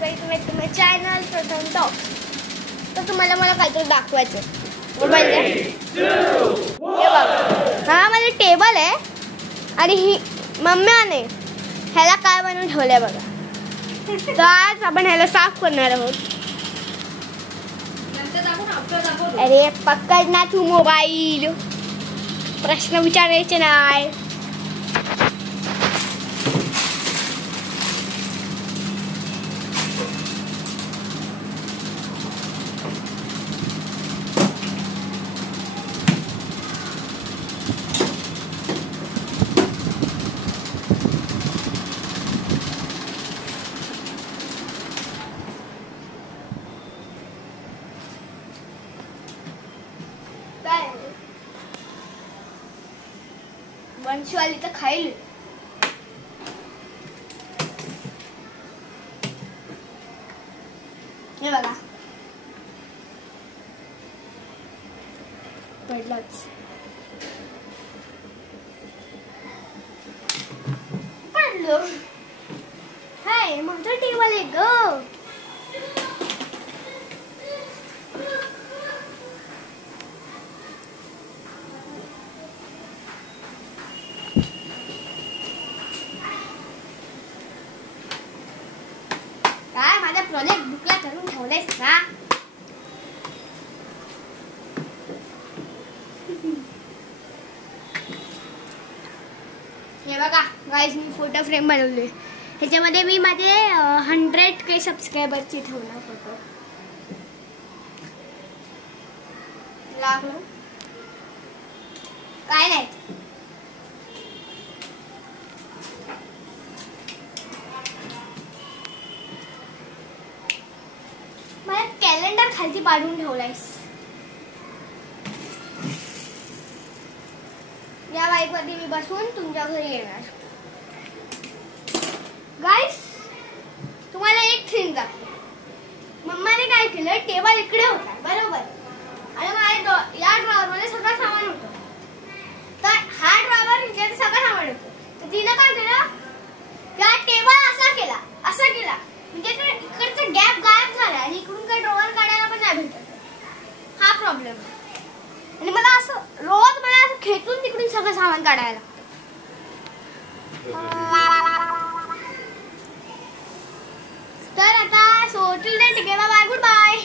Welcome back to my channel Pratham talks. तर तुम्हाला मला काहीतरी दाखवायचं. हे बघा, हा माझा टेबल आहे आणि ही मम्मीने ह्याला काय बनवून ठेवलंय बघा. तर आज आपण ह्याला साफ करणार आहोत. अरे पकड ना तू मोबाईल, प्रश्न विचारायचे नाही. वंशवाली तर खाईल. हे बघा पडलंच. पडलं. हाय माझा टेबल आहे ग. काय माझा प्रोजेक्ट बुकला करून ठेवलायस का? हे बघा गाइस, मी फोटो फ्रेम बनवले. ह्याच्यामध्ये मी माझे 100K सबस्क्रायबरची ठेवला फोटो. लागलो काय नाही. मला कॅलेंडर खालती पाडून ठेवलायस. या बाईक मध्ये मी बसून तुमच्या घरी येणार. गाइस, तुम्हाला एक थिंग दाखवते. मम्माने काय केलं, टेबल इकडे होता बरोबर, आणि माझ्या या ड्रॉवर मध्ये सगळं सामान होतं. तर हा ड्रॉवर हिच्यात सगळं सामान होतं. तर तिने काय केलं, त्या टेबल असा केला म्हणजे इकडचा गॅप गायब झाला आणि इकडून काय ड्रॉवर काढायला पण नाही भेटत. हा प्रॉब्लेम. आणि मला असं खेचून तिकडून सगळं सामान काढायला. तर आता till then, bye, good bye.